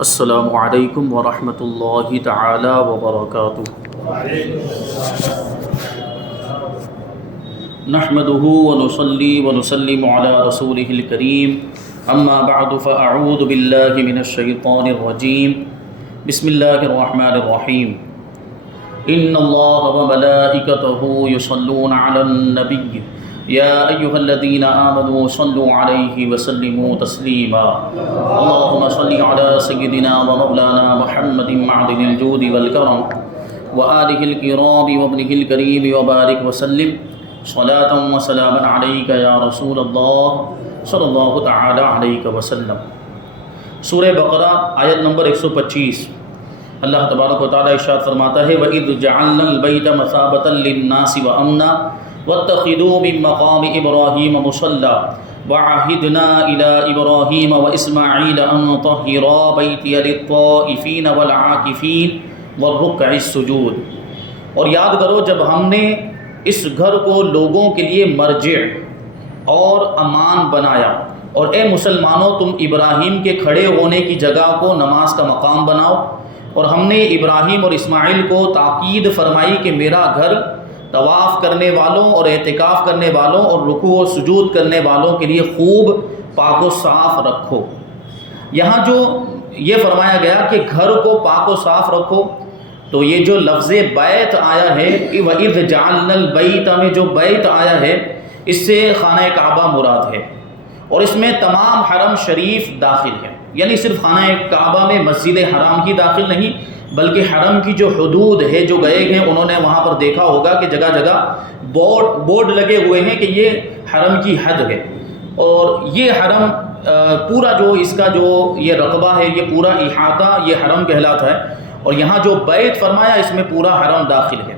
السلام علیکم ورحمۃ اللہ تعالی وبرکاتہ۔ نحمده ونصلي ونسلم على رسوله الكريم اما بعد فاعوذ باللہ من الشیطان الرجیم بسم اللہ الرحمن الرحیم ان اللہ وملائکته یصلون علی النبی یا ایہا الذین آمنوا صلوا علیہ وسلموا تسلیما اللہم صل علی سیدنا ومولانا محمد معدن الجود والکرم وآلہ الکرام وابنہ الکریم وبارک وسلم صلاة و سلاما علیک یا رسول اللہ صلی اللہ تعالی علیہ وسلم۔ سورہ بقرہ آیت نمبر 125، اللہ تبارک و تعالی ارشاد فرماتا ہے وَإِذْ جَعَلْنَا الْبَيْتَ مَثَابَةً لِلنَّاسِ وَأَمْنًا وَاتَّخِذُوا مِن مَّقَامِ إِبْرَاهِيمَ مُصَلًّى وَعَهِدْنَا إِلَىٰ إِبْرَاهِيمَ وَإِسْمَاعِيلَ أَن طَهِّرَا بَيْتِيَ لِلطَّائِفِينَ وَالْعَاكِفِينَ وَالرُّكَّعِ السُّجُودِ۔ اور یاد کرو جب ہم نے اس گھر کو لوگوں کے لیے مرجع اور امان بنایا، اور اے مسلمانوں تم ابراہیم کے کھڑے ہونے کی جگہ کو نماز کا مقام بناؤ، اور ہم نے ابراہیم اور اسماعیل کو تاکید فرمائی کہ میرا گھر طواف کرنے والوں اور اعتکاف کرنے والوں اور رکوع و سجود کرنے والوں کے لیے خوب پاک و صاف رکھو۔ یہاں جو یہ فرمایا گیا کہ گھر کو پاک و صاف رکھو، تو یہ جو لفظ بیت آیا ہے وَإِذْ جَعَلْنَا الْبَيْتَ میں جو بیت آیا ہے اس سے خانہ کعبہ مراد ہے، اور اس میں تمام حرم شریف داخل ہے، یعنی صرف خانہ کعبہ میں مسجد حرام ہی داخل نہیں بلکہ حرم کی جو حدود ہے، جو گئے ہیں انہوں نے وہاں پر دیکھا ہوگا کہ جگہ جگہ بورڈ لگے ہوئے ہیں کہ یہ حرم کی حد ہے، اور یہ حرم پورا جو اس کا جو یہ رقبہ ہے یہ پورا احاطہ یہ حرم کہلاتا ہے، اور یہاں جو بیت فرمایا اس میں پورا حرم داخل ہے۔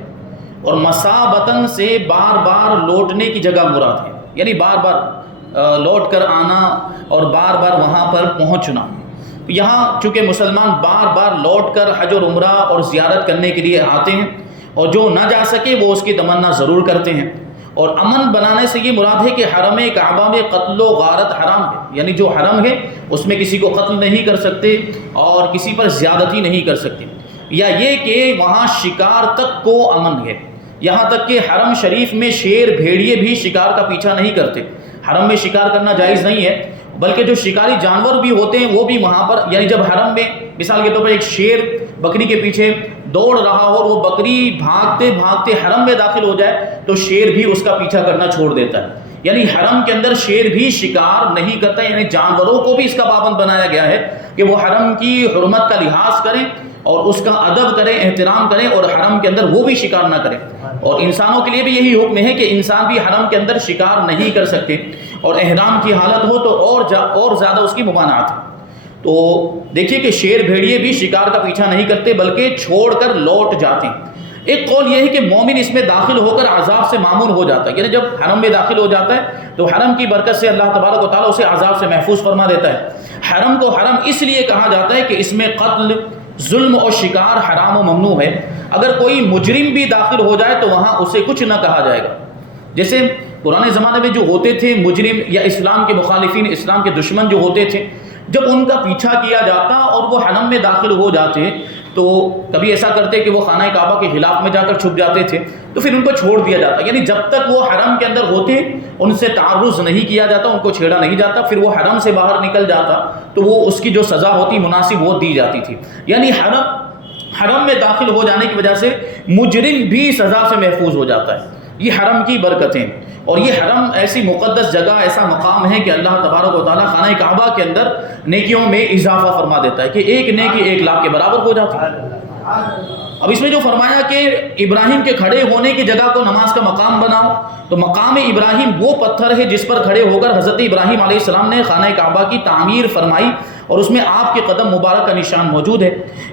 اور مسابتن سے بار بار لوٹنے کی جگہ مراد ہے، یعنی بار بار لوٹ کر آنا اور بار بار وہاں پر پہنچنا۔ یہاں چونکہ مسلمان بار بار لوٹ کر حج اور عمرہ اور زیارت کرنے کے لیے آتے ہیں، اور جو نہ جا سکے وہ اس کی تمنا ضرور کرتے ہیں۔ اور امن بنانے سے یہ مراد ہے کہ حرم کعبہ میں قتل و غارت حرام ہے، یعنی جو حرم ہے اس میں کسی کو قتل نہیں کر سکتے اور کسی پر زیادتی نہیں کر سکتے، یا یہ کہ وہاں شکار تک کو امن ہے، یہاں تک کہ حرم شریف میں شیر بھیڑیے بھی شکار کا پیچھا نہیں کرتے، حرم میں شکار کرنا جائز نہیں ہے، بلکہ جو شکاری جانور بھی ہوتے ہیں وہ بھی وہاں پر، یعنی جب حرم میں مثال کے طور پر ایک شیر بکری کے پیچھے دوڑ رہا ہو اور وہ بکری بھاگتے بھاگتے حرم میں داخل ہو جائے تو شیر بھی اس کا پیچھا کرنا چھوڑ دیتا ہے، یعنی حرم کے اندر شیر بھی شکار نہیں کرتا، یعنی جانوروں کو بھی اس کا پابند بنایا گیا ہے کہ وہ حرم کی حرمت کا لحاظ کریں اور اس کا ادب کریں، احترام کریں، اور حرم کے اندر وہ بھی شکار نہ کریں۔ اور انسانوں کے لیے بھی یہی حکم ہے کہ انسان بھی حرم کے اندر شکار نہیں کر سکتے، اور احرام کی حالت ہو تو اور زیادہ اس کی ممانعت ہے۔ تو دیکھیے کہ شیر بھیڑیے بھی شکار کا پیچھا نہیں کرتے بلکہ چھوڑ کر لوٹ جاتے ہیں۔ ایک قول یہ ہے کہ مومن اس میں داخل ہو کر عذاب سے معمون ہو جاتا ہے، یعنی جب حرم میں داخل ہو جاتا ہے تو حرم کی برکت سے اللہ تبارک و تعالیٰ اسے عذاب سے محفوظ فرما دیتا ہے۔ حرم کو حرم اس لیے کہا جاتا ہے کہ اس میں قتل، ظلم اور شکار حرام و ممنوع ہے۔ اگر کوئی مجرم بھی داخل ہو جائے تو وہاں اسے کچھ نہ کہا جائے گا۔ جیسے پرانے زمانے میں جو ہوتے تھے مجرم یا اسلام کے مخالفین، اسلام کے دشمن جو ہوتے تھے، جب ان کا پیچھا کیا جاتا اور وہ حرم میں داخل ہو جاتے تو کبھی ایسا کرتے کہ وہ خانہ کعبہ کے خلاف میں جا کر چھپ جاتے تھے، تو پھر ان کو چھوڑ دیا جاتا، یعنی جب تک وہ حرم کے اندر ہوتے ان سے تعرض نہیں کیا جاتا، ان کو چھیڑا نہیں جاتا، پھر وہ حرم سے باہر نکل جاتا تو وہ اس کی جو سزا ہوتی مناسب وہ دی جاتی تھی، یعنی حرم میں داخل ہو جانے کی وجہ سے مجرم بھی سزا سے محفوظ ہو جاتا ہے۔ یہ حرم کی برکتیں، اور یہ حرم ایسی مقدس جگہ، ایسا مقام ہے کہ اللہ تبارک و تعالیٰ خانہ کعبہ کے اندر نیکیوں میں اضافہ فرما دیتا ہے کہ ایک نیکی 1 لاکھ کے برابر ہو جاتی ہے۔ اب اس میں جو فرمایا کہ ابراہیم کے کھڑے ہونے کی جگہ کو نماز کا مقام بناؤ، تو مقام ابراہیم وہ پتھر ہے جس پر کھڑے ہو کر حضرت ابراہیم علیہ السلام نے خانہ کعبہ کی تعمیر فرمائی، اور اس میں آپ کے قدم مبارک کا نشان موجود ہے۔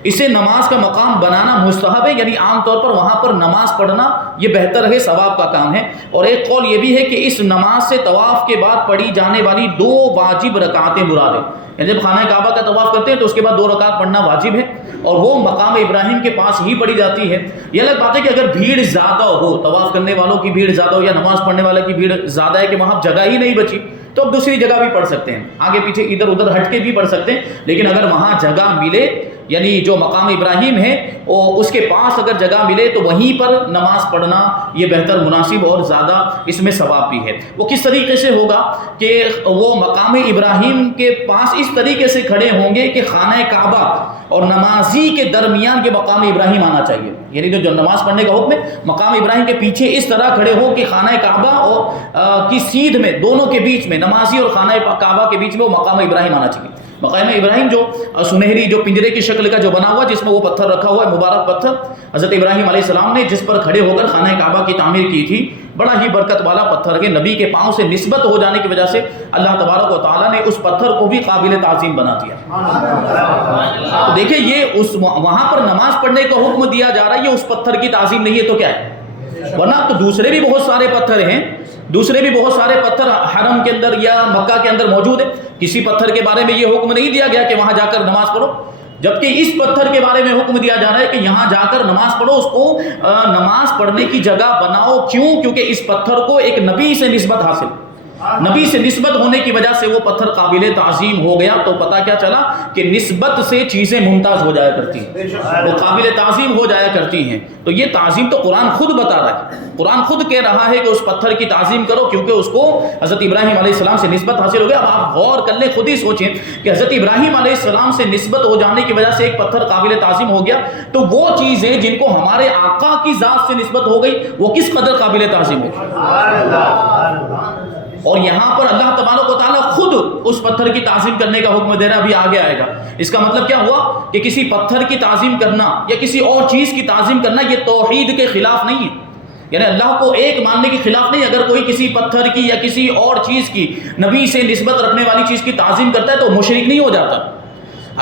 اسے نماز کا مقام بنانا مستحب ہے، یعنی عام طور پر وہاں پر نماز پڑھنا یہ بہتر ہے، ثواب کا کام ہے۔ اور ایک قول یہ بھی ہے کہ اس نماز سے طواف کے بعد پڑھی جانے والی 2 واجب رکعتیں مراد ہیں، یعنی جب خانہ کعبہ کا طواف کرتے ہیں تو اس کے بعد 2 رکعت پڑھنا واجب ہے، اور وہ مقام ابراہیم کے پاس ہی پڑھی جاتی ہے۔ یہ الگ بات ہے کہ اگر بھیڑ زیادہ ہو، طواف کرنے والوں کی بھیڑ زیادہ ہو یا نماز پڑھنے والے کی بھیڑ زیادہ ہے کہ وہاں جگہ ہی نہیں بچی، تو اب دوسری جگہ بھی پڑھ سکتے ہیں، آگے پیچھے ادھر ادھر ہٹ کے بھی پڑھ سکتے ہیں، لیکن اگر وہاں جگہ ملے، یعنی جو مقام ابراہیم ہے اس کے پاس اگر جگہ ملے تو وہیں پر نماز پڑھنا یہ بہتر، مناسب اور زیادہ اس میں ثواب بھی ہے۔ وہ کس طریقے سے ہوگا کہ وہ مقام ابراہیم کے پاس اس طریقے سے کھڑے ہوں گے کہ خانہ کعبہ اور نمازی کے درمیان کے مقام ابراہیم آنا چاہیے، یعنی جو نماز پڑھنے کا حکم ہے مقام ابراہیم کے پیچھے اس طرح کھڑے ہو کہ خانہ کعبہ اور کی سیدھ میں، دونوں کے بیچ میں، نمازی اور خانہ کعبہ کے بیچ میں وہ مقام ابراہیم آنا چاہیے۔ مقام ابراہیم جو سنہری جو پنجرے کی شکل کا جو بنا ہوا جس میں وہ پتھر رکھا ہوا ہے، مبارک پتھر حضرت ابراہیم علیہ السلام نے جس پر کھڑے ہو کر خانہ کعبہ کی تعمیر کی تھی، بڑا ہی برکت والا پتھر ہے، نبی کے پاؤں سے نسبت ہو جانے کی وجہ سے اللہ تبارک و تعالیٰ نے اس پتھر کو بھی قابل تعظیم بنا دیا۔ تو دیکھیں یہ اس وہاں پر نماز پڑھنے کا حکم دیا جا رہا ہے، یہ اس پتھر کی تعظیم نہیں ہے تو کیا ہے؟ ورنہ تو دوسرے بھی بہت سارے پتھر ہیں، دوسرے بھی بہت سارے پتھر حرم کے اندر یا مکہ کے اندر موجود ہیں، کسی پتھر کے بارے میں یہ حکم نہیں دیا گیا کہ وہاں جا کر نماز پڑھو، جبکہ اس پتھر کے بارے میں حکم دیا جا رہا ہے کہ یہاں جا کر نماز پڑھو، اس کو نماز پڑھنے کی جگہ بناؤ۔ کیوں؟ کیونکہ اس پتھر کو ایک نبی سے نسبت حاصل، نبی سے نسبت ہونے کی وجہ سے وہ پتھر قابل تعظیم ہو گیا۔ تو پتہ کیا چلا کہ نسبت سے چیزیں ممتاز ہو جایا کرتی ہیں، وہ قابل تعظیم ہو جایا کرتی ہیں۔ تو یہ تعظیم تو قرآن خود بتا رہا ہے، قرآن خود کہہ رہا ہے کہ اس پتھر کی تعظیم کرو کیونکہ اس کو حضرت ابراہیم علیہ السلام سے نسبت حاصل ہو گیا۔ اب آپ غور کر لیں، خود ہی سوچیں کہ حضرت ابراہیم علیہ السلام سے نسبت ہو جانے کی وجہ سے ایک پتھر قابل تعظیم ہو گیا، تو وہ چیزیں جن کو ہمارے آقا کی ذات سے نسبت ہو گئی وہ کس قدر قابل تعظیم ہو گئی۔ اور یہاں پر اللہ تبارک و تعالیٰ خود اس پتھر کی تعظیم کرنے کا حکم دے رہا ہے، ابھی آگے آئے گا۔ اس کا مطلب کیا ہوا کہ کسی پتھر کی تعظیم کرنا یا کسی اور چیز کی تعظیم کرنا یہ توحید کے خلاف نہیں ہے، یعنی اللہ کو ایک ماننے کے خلاف نہیں۔ اگر کوئی کسی پتھر کی یا کسی اور چیز کی، نبی سے نسبت رکھنے والی چیز کی تعظیم کرتا ہے تو مشرک نہیں ہو جاتا۔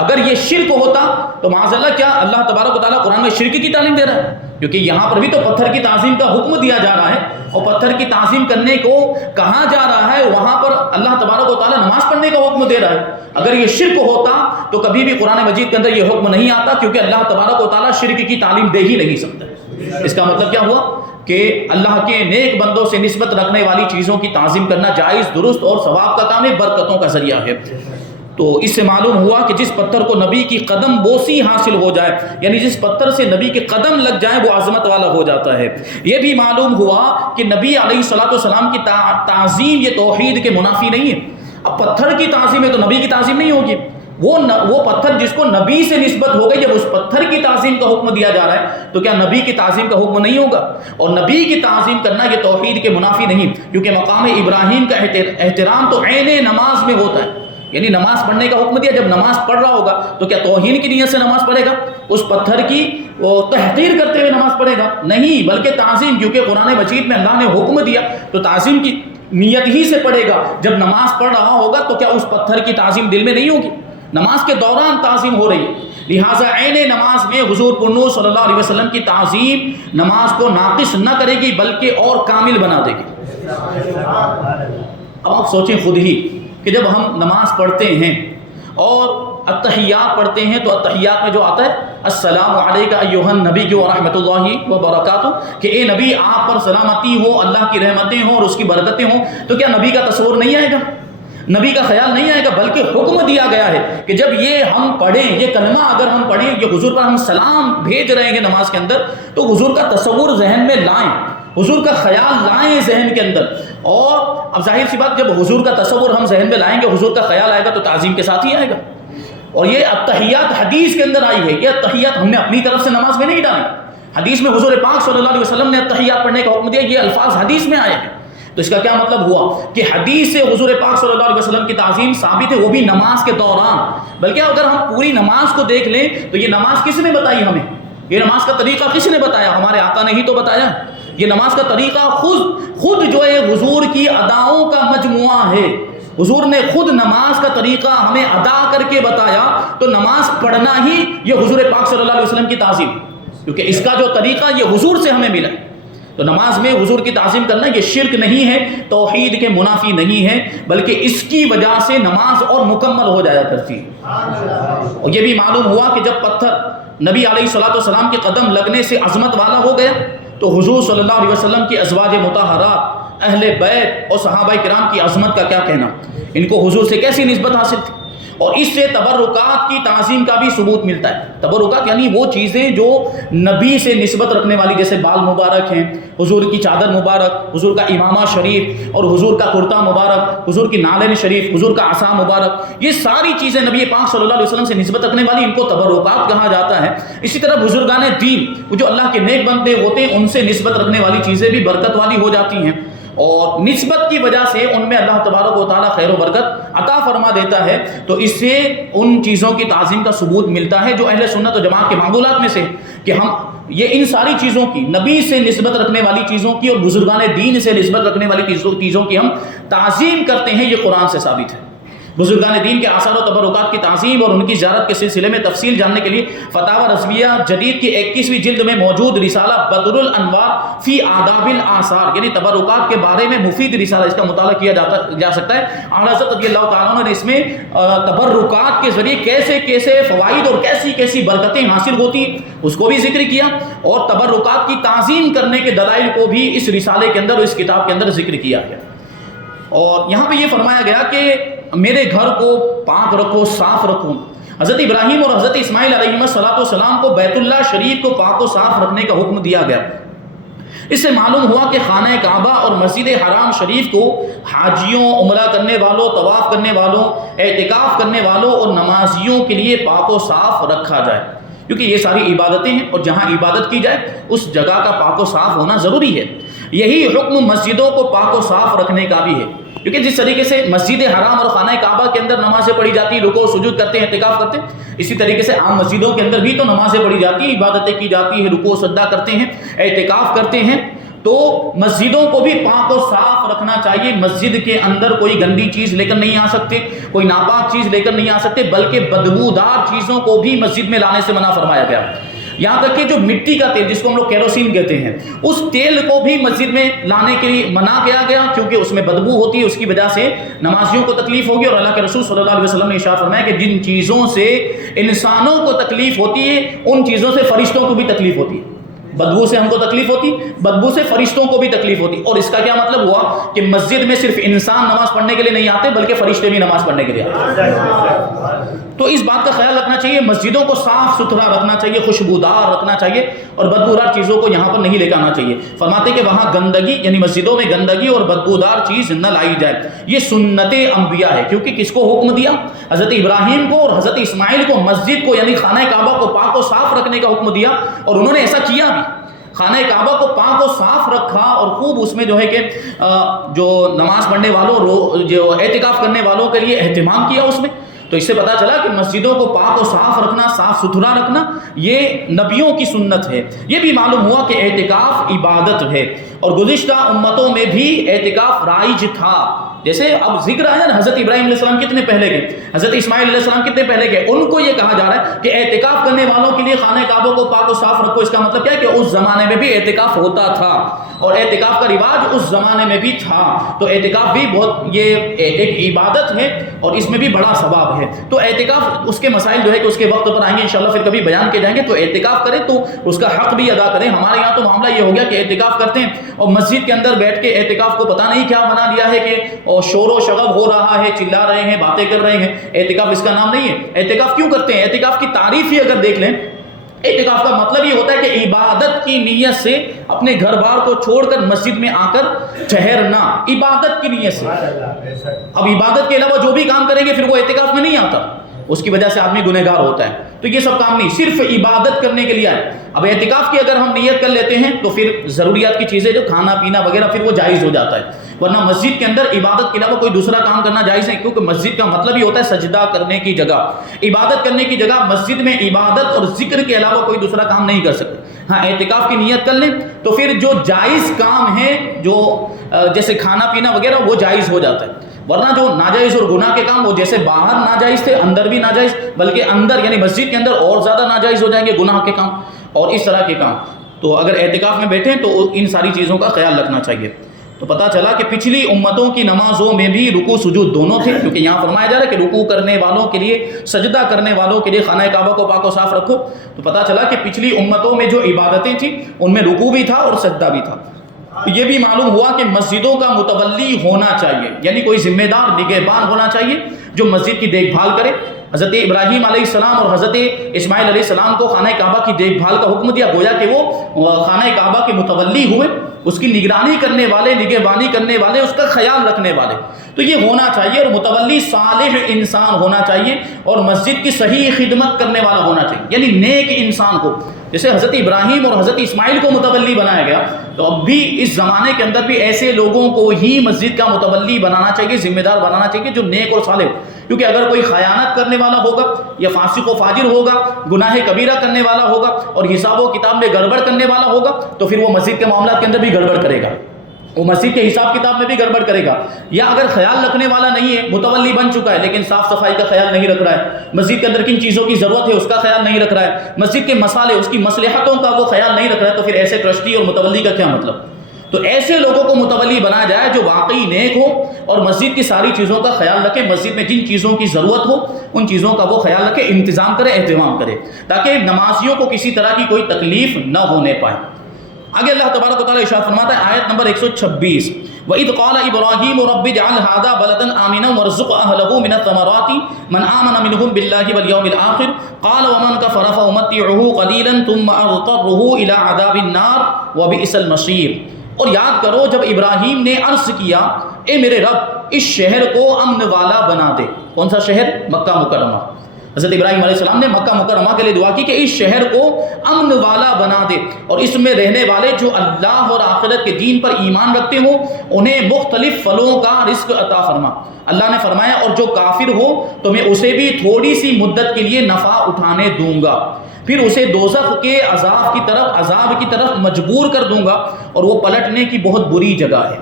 اگر یہ شرک ہوتا تو معاذ اللہ کیا اللہ تبارک و تعالیٰ قرآن میں شرک کی تعلیم دے رہا ہے؟ کیونکہ یہاں پر بھی تو پتھر کی تعظیم کا حکم دیا جا رہا ہے، اور پتھر کی تعظیم کرنے کو کہا جا رہا ہے، وہاں پر اللہ تبارک و تعالیٰ نماز پڑھنے کا حکم دے رہا ہے۔ اگر یہ شرک ہوتا تو کبھی بھی قرآن مجید کے اندر یہ حکم نہیں آتا، کیونکہ اللہ تبارک و تعالیٰ شرک کی تعلیم دے ہی نہیں سکتا۔ اس کا مطلب کیا ہوا کہ اللہ کے نیک بندوں سے نسبت رکھنے والی چیزوں کی تعظیم کرنا جائز، درست اور ثواب کا کام ہے، برکتوں کا ذریعہ ہے۔ تو اس سے معلوم ہوا کہ جس پتھر کو نبی کی قدم بوسی حاصل ہو جائے، یعنی جس پتھر سے نبی کے قدم لگ جائیں وہ عظمت والا ہو جاتا ہے۔ یہ بھی معلوم ہوا کہ نبی علیہ السلام کی تعظیم یہ توحید کے منافی نہیں ہے۔ اب پتھر کی تعظیم ہے تو نبی کی تعظیم نہیں ہوگی، وہ پتھر جس کو نبی سے نسبت ہو گئی، جب اس پتھر کی تعظیم کا حکم دیا جا رہا ہے تو کیا نبی کی تعظیم کا حکم نہیں ہوگا؟ اور نبی کی تعظیم کرنا یہ توحید کے منافی نہیں، کیونکہ مقام ابراہیم کا احترام تو عین نماز میں ہوتا ہے، یعنی نماز پڑھنے کا حکم دیا، جب نماز پڑھ رہا ہوگا تو کیا توہین کی نیت سے نماز پڑھے گا؟ اس پتھر کی وہ تحقیر کرتے ہوئے نماز پڑھے گا؟ نہیں، بلکہ تعظیم، کیونکہ قرآن مجید میں اللہ نے حکم دیا تو تعظیم کی نیت ہی سے پڑھے گا۔ جب نماز پڑھ رہا ہوگا تو کیا اس پتھر کی تعظیم دل میں نہیں ہوگی؟ نماز کے دوران تعظیم ہو رہی ہے، لہٰذا عین نماز میں حضور پرنور صلی اللہ علیہ وسلم کی تعظیم نماز کو ناقص نہ کرے گی بلکہ اور کامل بنا دے گی۔ اب آپ سوچیں خود ہی کہ جب ہم نماز پڑھتے ہیں اور التحیات پڑھتے ہیں تو التحیات میں جو آتا ہے السلام علیک ایھا النبی ورحمۃ اللہ وبرکاتہ، کہ اے نبی آپ پر سلامتی ہو، اللہ کی رحمتیں ہوں اور اس کی برکتیں ہوں، تو کیا نبی کا تصور نہیں آئے گا؟ نبی کا خیال نہیں آئے گا؟ بلکہ حکم دیا گیا ہے کہ جب یہ ہم پڑھیں، یہ کلمہ اگر ہم پڑھیں، یہ حضور پر ہم سلام بھیج رہے ہیں نماز کے اندر، تو حضور کا تصور ذہن میں لائیں، حضور کا خیال لائیں ذہن کے اندر۔ اور اب ظاہر سی بات، جب حضور کا تصور ہم ذہن میں لائیں گے، حضور کا خیال آئے گا تو تعظیم کے ساتھ ہی آئے گا۔ اور یہ التحیات حدیث کے اندر آئی ہے، یہ التحیات ہم نے اپنی طرف سے نماز میں نہیں ڈالی، حدیث میں حضور پاک صلی اللہ علیہ وسلم نے التحیات پڑھنے کا حکم دیا، یہ الفاظ حدیث میں آئے ہیں۔ تو اس کا کیا مطلب ہوا کہ حدیث سے حضور پاک صلی اللہ علیہ وسلم کی تعظیم ثابت ہے، وہ بھی نماز کے دوران۔ بلکہ اگر ہم پوری نماز کو دیکھ لیں تو یہ نماز کس نے بتائی ہمیں؟ یہ نماز کا طریقہ کس نے بتایا؟ ہمارے آقا نے ہی تو بتایا۔ یہ نماز کا طریقہ خود جو ہے حضور کی اداؤں کا مجموعہ ہے، حضور نے خود نماز کا طریقہ ہمیں ادا کر کے بتایا، تو نماز پڑھنا ہی یہ حضور پاک صلی اللہ علیہ وسلم کی تعظیم، کیونکہ اس کا جو طریقہ یہ حضور سے ہمیں ملا۔ تو نماز میں حضور کی تعظیم کرنا یہ شرک نہیں ہے، توحید کے منافی نہیں ہے، بلکہ اس کی وجہ سے نماز اور مکمل ہو جایا کرتی ہے۔ اور یہ بھی معلوم ہوا کہ جب پتھر نبی علیہ الصلوۃ والسلام کے قدم لگنے سے عظمت والا ہو گیا، تو حضور صلی اللہ علیہ وسلم کی ازواج مطہرات اہل بیت اور صحابہ کرام کی عظمت کا کیا کہنا، ان کو حضور سے کیسی نسبت حاصل تھی۔ اور اس سے تبرکات کی تعظیم کا بھی ثبوت ملتا ہے۔ تبرکات یعنی وہ چیزیں جو نبی سے نسبت رکھنے والی، جیسے بال مبارک ہیں، حضور کی چادر مبارک، حضور کا امامہ شریف اور حضور کا کرتا مبارک، حضور کی نالین شریف، حضور کا عصا مبارک، یہ ساری چیزیں نبی پاک صلی اللہ علیہ وسلم سے نسبت رکھنے والی، ان کو تبرکات کہا جاتا ہے۔ اسی طرح بزرگان دین، وہ جو اللہ کے نیک بندے ہوتے ہیں، ان سے نسبت رکھنے والی چیزیں بھی برکت والی ہو جاتی ہیں، اور نسبت کی وجہ سے ان میں اللہ تبارک و تعالیٰ خیر و برکت عطا فرما دیتا ہے۔ تو اس سے ان چیزوں کی تعظیم کا ثبوت ملتا ہے جو اہل سنت و جماعت کے معمولات میں سے، کہ ہم یہ ان ساری چیزوں کی، نبی سے نسبت رکھنے والی چیزوں کی اور بزرگان دین سے نسبت رکھنے والی چیزوں کی ہم تعظیم کرتے ہیں، یہ قرآن سے ثابت ہے۔ بزرگان دین کے آثار و تبرکات کی تعظیم اور ان کی زیارت کے سلسلے میں تفصیل جاننے کے لیے فتاوی رضویہ جدید کی 21ویں جلد میں موجود رسالہ بدر الانوار فی آداب الاثار، یعنی تبرکات کے بارے میں مفید رسالہ، اس کا مطالعہ کیا جا سکتا ہے۔ اعلیٰ حضرت رضی اللہ تعالیٰ عنہ نے اس میں تبرکات کے ذریعے کیسے کیسے فوائد اور کیسی کیسی برکتیں حاصل ہوتی ہیں اس کو بھی ذکر کیا، اور تبرکات کی تعظیم کرنے کے دلائل کو بھی اس رسالے کے اندر اور اس کتاب کے اندر ذکر کیا گیا۔ اور یہاں پہ یہ فرمایا گیا کہ میرے گھر کو پاک رکھو، صاف رکھو۔ حضرت ابراہیم اور حضرت اسماعیل علیہ السلام کو بیت اللہ شریف کو پاک و صاف رکھنے کا حکم دیا گیا۔ اس سے معلوم ہوا کہ خانہ کعبہ اور مسجد حرام شریف کو حاجیوں، عمرہ کرنے والوں، طواف کرنے والوں، اعتکاف کرنے والوں اور نمازیوں کے لیے پاک و صاف رکھا جائے، کیونکہ یہ ساری عبادتیں ہیں، اور جہاں عبادت کی جائے اس جگہ کا پاک و صاف ہونا ضروری ہے۔ یہی حکم مسجدوں کو پاک و صاف رکھنے کا بھی ہے، کیونکہ جس طریقے سے مسجد حرام اور خانہ کعبہ کے اندر نمازیں پڑھی جاتی ہیں، رکوع سجود کرتے ہیں، اعتکاف کرتے ہیں، اسی طریقے سے عام مسجدوں کے اندر بھی تو نمازیں پڑھی جاتی ہیں، عبادتیں کی جاتی ہیں، رکوع سجدہ کرتے ہیں، اعتکاف کرتے ہیں۔ تو مسجدوں کو بھی پاک و صاف رکھنا چاہیے۔ مسجد کے اندر کوئی گندی چیز لے کر نہیں آ سکتے، کوئی ناپاک چیز لے کر نہیں آ سکتے، بلکہ بدبودار چیزوں کو بھی مسجد میں لانے سے منع فرمایا گیا۔ یہاں تک کہ جو مٹی کا تیل، جس کو ہم لوگ کیروسین کہتے ہیں، اس تیل کو بھی مسجد میں لانے کے لیے منع کیا گیا، کیونکہ اس میں بدبو ہوتی ہے، اس کی وجہ سے نمازیوں کو تکلیف ہوگی۔ اور اللہ کے رسول صلی اللہ علیہ وسلم نے ارشاد فرمایا کہ جن چیزوں سے انسانوں کو تکلیف ہوتی ہے ان چیزوں سے فرشتوں کو بھی تکلیف ہوتی ہے۔ بدبو سے ہم کو تکلیف ہوتی، بدبو سے فرشتوں کو بھی تکلیف ہوتی۔ اور اس کا کیا مطلب ہوا کہ مسجد میں صرف انسان نماز پڑھنے کے لیے نہیں آتے، بلکہ فرشتے بھی نماز پڑھنے کے لیے آتے۔ تو اس بات کا خیال رکھنا چاہیے، مسجدوں کو صاف ستھرا رکھنا چاہیے، خوشبودار رکھنا چاہیے، اور بدبودار چیزوں کو یہاں پر نہیں لے کے آنا چاہیے۔ فرماتے کہ وہاں گندگی، یعنی مسجدوں میں گندگی اور بدبودار چیز نہ لائی جائے، یہ سنت انبیاء ہے۔ کیونکہ کس کو حکم دیا؟ حضرت ابراہیم کو اور حضرت اسماعیل کو مسجد کو، یعنی خانہ کعبہ کو پاک و صاف رکھنے کا حکم دیا، اور انہوں نے ایسا کیا بھی۔ خانہ کعبہ کو پاک و صاف رکھا، اور خوب اس میں جو ہے کہ جو نماز پڑھنے والوں، جو اعتکاف کرنے والوں کے لیے اہتمام کیا اس میں۔ تو اس سے پتہ چلا کہ مسجدوں کو پاک و صاف رکھنا، صاف ستھرا رکھنا، یہ نبیوں کی سنت ہے۔ یہ بھی معلوم ہوا کہ اعتکاف عبادت ہے، اور گزشتہ امتوں میں بھی اعتکاف رائج تھا۔ جیسے اب ذکر آیا نا، حضرت ابراہیم علیہ السلام کتنے پہلے گئے، حضرت اسماعیل علیہ السلام کتنے پہلے گئے، ان کو یہ کہا جا رہا ہے کہ اعتکاف کرنے والوں کے لیے خانہ کعبہ کو پاک و صاف رکھو۔ اس کا مطلب کیا ہے کہ اس زمانے میں بھی اعتکاف ہوتا تھا، اور اعتکاف کا رواج اس زمانے میں بھی تھا۔ تو اعتکاف بھی بہت، یہ ایک عبادت ہے، اور اس میں بھی بڑا ثواب ہے۔ تو اعتکاف، اس کے مسائل جو ہے کہ اس کے وقت پر آئیں گے انشاءاللہ، پھر کبھی بیان کیے جائیں گے۔ تو اعتکاف کریں تو اس کا حق بھی ادا کریں۔ ہمارے یہاں تو معاملہ یہ ہو گیا کہ اعتکاف کرتے ہیں اور مسجد کے اندر بیٹھ کے اعتکاف کو پتہ نہیں کیا بنا لیا ہے کہ اور شور و شغب ہو رہا ہے، چلا رہے ہیں، باتیں کر رہے ہیں۔ اعتکاف اس کا نام نہیں ہے۔ اعتکاف کیوں کرتے ہیں؟ اعتکاف کی تعریف ہی اگر دیکھ لیں، اعتکاف کا مطلب یہ ہوتا ہے کہ عبادت کی نیت سے اپنے گھر بار کو چھوڑ کر مسجد میں آ کر ٹھہرنا، عبادت کی نیت سے۔ اب عبادت کے علاوہ جو بھی کام کریں گے پھر وہ اعتکاف میں نہیں آتا، اس کی وجہ سے آدمی گنہگار ہوتا ہے۔ تو یہ سب کام نہیں، صرف عبادت کرنے کے لیے آئے۔ اب اعتکاف کی اگر ہم نیت کر لیتے ہیں تو پھر ضروریات کی چیزیں جو کھانا پینا وغیرہ پھر وہ جائز ہو جاتا ہے، ورنہ مسجد کے اندر عبادت کے علاوہ کوئی دوسرا کام کرنا جائز ہے، کیونکہ مسجد کا مطلب یہ ہوتا ہے سجدہ کرنے کی جگہ، عبادت کرنے کی جگہ۔ مسجد میں عبادت اور ذکر کے علاوہ کوئی دوسرا کام نہیں کر سکتے۔ ہاں اعتکاف کی نیت کر لیں تو پھر جو جائز کام ہے، جو جیسے کھانا پینا وغیرہ، وہ جائز ہو جاتا ہے، ورنہ جو ناجائز اور گناہ کے کام وہ جیسے باہر ناجائز تھے اندر بھی ناجائز، بلکہ اندر یعنی مسجد کے اندر اور زیادہ ناجائز ہو جائیں گے گناہ کے کام اور اس طرح کے کام۔ تو اگر اعتکاف میں بیٹھیں تو ان ساری چیزوں کا خیال رکھنا چاہیے۔ تو پتہ چلا کہ پچھلی امتوں کی نمازوں میں بھی رکوع سجود دونوں تھے، کیونکہ یہاں فرمایا جا رہا ہے کہ رکوع کرنے والوں کے لیے، سجدہ کرنے والوں کے لیے خانہ کعبہ کو پاک و صاف رکھو۔ تو پتہ چلا کہ پچھلی امتوں میں جو عبادتیں تھیں ان میں رکوع بھی تھا اور سجدہ بھی تھا۔ یہ بھی معلوم ہوا کہ مسجدوں کا متولی ہونا چاہیے، یعنی کوئی ذمہ دار نگہبان ہونا چاہیے جو مسجد کی دیکھ بھال کرے۔ حضرت ابراہیم علیہ السلام اور حضرت اسماعیل علیہ السلام کو خانہ کعبہ کی دیکھ بھال کا حکم دیا، گویا کہ وہ خانہ کعبہ کے متولی ہوئے، اس کی نگرانی کرنے والے، نگہبانی کرنے والے، اس کا خیال رکھنے والے۔ تو یہ ہونا چاہیے، اور متولی صالح انسان ہونا چاہیے اور مسجد کی صحیح خدمت کرنے والا ہونا چاہیے، یعنی نیک انسان کو، جیسے حضرت ابراہیم اور حضرت اسماعیل کو متولی بنایا گیا، تو اب بھی اس زمانے کے اندر بھی ایسے لوگوں کو ہی مسجد کا متولی بنانا چاہیے، ذمہ دار بنانا چاہیے جو نیک اور صالح ہو۔ کیونکہ اگر کوئی خیانت کرنے والا ہوگا یا فاسق و فاجر ہوگا، گناہ کبیرہ کرنے والا ہوگا اور حساب و کتاب میں گڑبڑ کرنے والا ہوگا، تو پھر وہ مسجد کے معاملات کے اندر بھی گڑبڑ کرے گا، وہ مسجد کے حساب کتاب میں بھی گڑبڑ کرے گا۔ یا اگر خیال رکھنے والا نہیں ہے، متولی بن چکا ہے لیکن صاف صفائی کا خیال نہیں رکھ رہا ہے، مسجد کے اندر کن چیزوں کی ضرورت ہے اس کا خیال نہیں رکھ رہا ہے، مسجد کے مسالے، اس کی مصلحتوں کا وہ خیال نہیں رکھ رہا ہے، تو پھر ایسے ٹرسٹی اور متولی کا کیا مطلب؟ تو ایسے لوگوں کو متولی بنایا جائے جو واقعی نیک ہو اور مسجد کی ساری چیزوں کا خیال رکھے، مسجد میں جن چیزوں کی ضرورت ہو ان چیزوں کا وہ خیال رکھے، انتظام کرے، اہتمام کرے، تاکہ نمازیوں کو کسی طرح کی کوئی تکلیف نہ ہونے پائے۔ آگے اللہ تبارک و تعالیٰ ارشاد فرماتا ہے آیت نمبر 126، وَإِذْ قَالَ إِبْرَاهِيمُ رَبِّ اجْعَلْ هَٰذَا بَلَدًا آمِنًا وَارْزُقْ أَهْلَهُ مِنَ الثَّمَرَاتِ مَنْ آمَنَ مِنْهُم بِاللَّهِ وَالْيَوْمِ الْآخِرِ قَالَ وَمَنْ كَفَرَ فَأُمَتِّعُهُ قَلِيلًا ثُمَّ أَضْطَرُّهُ إِلَىٰ عَذَابِ النَّارِ وَبِئْسَ الْمَصِيرُ۔ اور یاد کرو جب ابراہیم نے عرض کیا، اے میرے رب اس شہر کو امن والا بنا دے۔ کون سا شہر؟ مکہ مکرمہ۔ حضرت ابراہیم علیہ السلام نے مکہ مکرمہ کے لیے دعا کی کہ اس شہر کو امن والا بنا دے، اور اس میں رہنے والے جو اللہ اور آخرت کے دین پر ایمان رکھتے ہوں انہیں مختلف پھلوں کا رزق عطا فرما۔ اللہ نے فرمایا اور جو کافر ہو تو میں اسے بھی تھوڑی سی مدت کے لیے نفع اٹھانے دوں گا، پھر اسے دوزخ کے عذاب کی طرف مجبور کر دوں گا، اور وہ پلٹنے کی بہت بری جگہ ہے۔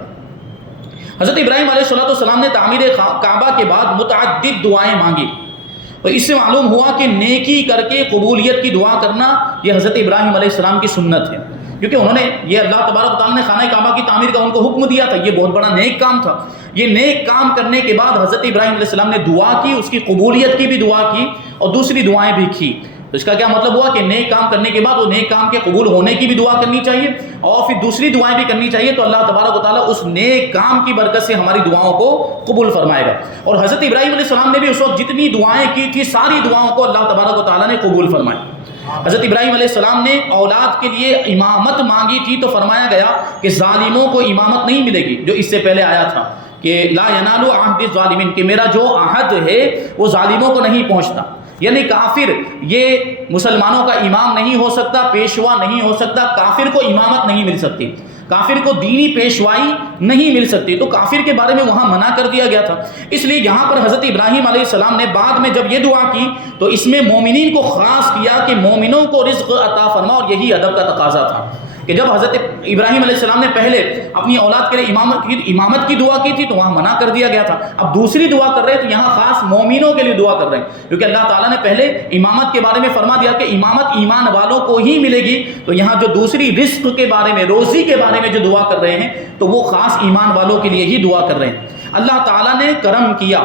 حضرت ابراہیم علیہ السلام نے تعمیر کعبہ کے بعد متعدد دعائیں مانگی، اور اس سے معلوم ہوا کہ نیکی کر کے قبولیت کی دعا کرنا یہ حضرت ابراہیم علیہ السلام کی سنت ہے، کیونکہ انہوں نے یہ اللہ تبارک و تعالیٰ نے خانہ کعبہ کی تعمیر کا ان کو حکم دیا تھا، یہ بہت بڑا نیک کام تھا۔ یہ نیک کام کرنے کے بعد حضرت ابراہیم علیہ السلام نے دعا کی، اس کی قبولیت کی بھی دعا کی اور دوسری دعائیں بھی کی۔ تو اس کا کیا مطلب ہوا کہ نیک کام کرنے کے بعد وہ نیک کام کے قبول ہونے کی بھی دعا کرنی چاہیے اور پھر دوسری دعائیں بھی کرنی چاہیے، تو اللہ تبارک و تعالیٰ اس نیک کام کی برکت سے ہماری دعاؤں کو قبول فرمائے گا۔ اور حضرت ابراہیم علیہ السلام نے بھی اس وقت جتنی دعائیں کی تھی ساری دعاؤں کو اللہ تبارک و تعالیٰ نے قبول فرمایا۔ حضرت ابراہیم علیہ السلام نے اولاد کے لیے امامت مانگی تھی، تو فرمایا گیا کہ ظالموں کو امامت نہیں ملے گی، جو اس سے پہلے آیا تھا کہ لا ینال عہد الظالمین، کہ میرا جو عہد ہے وہ ظالموں کو نہیں پہنچتا، یعنی کافر یہ مسلمانوں کا امام نہیں ہو سکتا، پیشوا نہیں ہو سکتا، کافر کو امامت نہیں مل سکتی، کافر کو دینی پیشوائی نہیں مل سکتی، تو کافر کے بارے میں وہاں منع کر دیا گیا تھا۔ اس لیے یہاں پر حضرت ابراہیم علیہ السلام نے بعد میں جب یہ دعا کی تو اس میں مومنین کو خاص کیا کہ مومنوں کو رزق عطا فرما، اور یہی ادب کا تقاضا تھا کہ جب حضرت ابراہیم علیہ السلام نے پہلے اپنی اولاد کے لیے امامت کی دعا کی تھی تو وہاں منع کر دیا گیا تھا، اب دوسری دعا کر رہے ہیں تو یہاں خاص مومنوں کے لیے دعا کر رہے ہیں، کیونکہ اللہ تعالیٰ نے پہلے امامت کے بارے میں فرما دیا کہ امامت ایمان والوں کو ہی ملے گی، تو یہاں جو دوسری رزق کے بارے میں، روزی کے بارے میں جو دعا کر رہے ہیں تو وہ خاص ایمان والوں کے لیے ہی دعا کر رہے ہیں۔ اللہ تعالیٰ نے کرم کیا،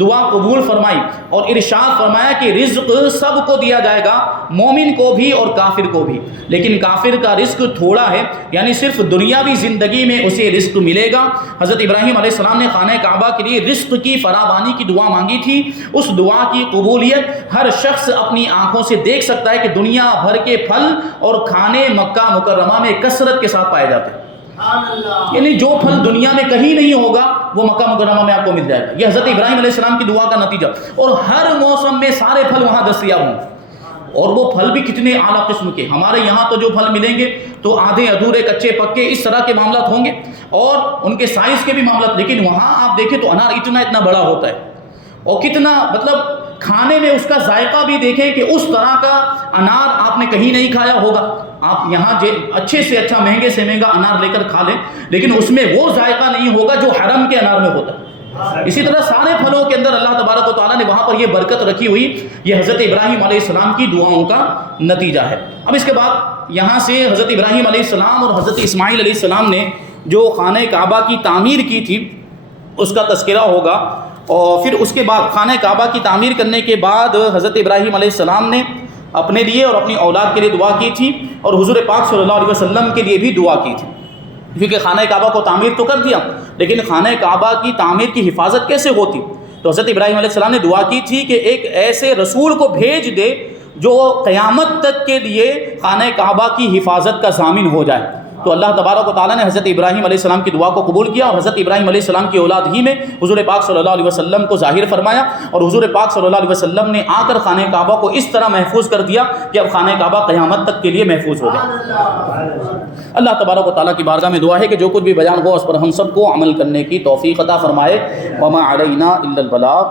دعا قبول فرمائی اور ارشاد فرمایا کہ رزق سب کو دیا جائے گا، مومن کو بھی اور کافر کو بھی، لیکن کافر کا رزق تھوڑا ہے، یعنی صرف دنیاوی زندگی میں اسے رزق ملے گا۔ حضرت ابراہیم علیہ السلام نے خانہ کعبہ کے لیے رزق کی فراوانی کی دعا مانگی تھی، اس دعا کی قبولیت ہر شخص اپنی آنکھوں سے دیکھ سکتا ہے کہ دنیا بھر کے پھل اور کھانے مکہ مکرمہ میں کثرت کے ساتھ پائے جاتے ہیں، یعنی جو پھل دنیا میں کہیں نہیں ہوگا وہ مکہ مکرمہ میں آپ کو مل جائے گا، یہ حضرت ابراہیم علیہ السلام کی دعا کا نتیجہ، اور ہر موسم میں سارے پھل وہاں دستیاب ہوں، اور وہ پھل بھی کتنے اعلیٰ قسم کے۔ ہمارے یہاں تو جو پھل ملیں گے تو آدھے ادھورے، کچے پکے، اس طرح کے معاملات ہوں گے اور ان کے سائز کے بھی معاملات، لیکن وہاں آپ دیکھیں تو انار اتنا بڑا ہوتا ہے، اور کتنا مطلب کھانے میں اس کا ذائقہ بھی دیکھیں کہ اس طرح کا انار آپ نے کہیں نہیں کھایا ہوگا۔ آپ یہاں اچھے سے اچھا، مہنگے سے مہنگا انار لے کر کھا لیں، لیکن اس میں وہ ذائقہ نہیں ہوگا جو حرم کے انار میں ہوتا ہے۔ اسی طرح سارے پھلوں کے اندر اللہ تبارک و تعالیٰ نے وہاں پر یہ برکت رکھی ہوئی، یہ حضرت ابراہیم علیہ السلام کی دعاؤں کا نتیجہ ہے۔ اب اس کے بعد یہاں سے حضرت ابراہیم علیہ السلام اور حضرت اسماعیل علیہ السلام نے جو خانہ کعبہ کی تعمیر کی تھی اس کا تذکرہ ہوگا، اور پھر اس کے بعد خانہ کعبہ کی تعمیر کرنے کے بعد حضرت ابراہیم علیہ السلام نے اپنے لیے اور اپنی اولاد کے لیے دعا کی تھی، اور حضور پاک صلی اللہ علیہ وسلم کے لیے بھی دعا کی تھی۔ کیونکہ خانہ کعبہ کو تعمیر تو کر دیا، لیکن خانہ کعبہ کی تعمیر کی حفاظت کیسے ہوتی؟ تو حضرت ابراہیم علیہ السلام نے دعا کی تھی کہ ایک ایسے رسول کو بھیج دے جو قیامت تک کے لیے خانہ کعبہ کی حفاظت کا ضامن ہو جائے۔ تو اللہ تبارک و تعالیٰ نے حضرت ابراہیم علیہ السلام کی دعا کو قبول کیا، اور حضرت ابراہیم علیہ السلام کی اولاد ہی میں حضور پاک صلی اللہ علیہ وسلم کو ظاہر فرمایا، اور حضور پاک صلی اللہ علیہ وسلم نے آ کر خانہ کعبہ کو اس طرح محفوظ کر دیا کہ اب خانہ کعبہ قیامت تک کے لیے محفوظ ہو گیا۔ اللہ تبارک و تعالیٰ کی بارگاہ میں دعا ہے کہ جو کچھ بھی بیان ہوا اس پر ہم سب کو عمل کرنے کی توفیق عطا فرمائے۔ وما علینا الا البلاغ۔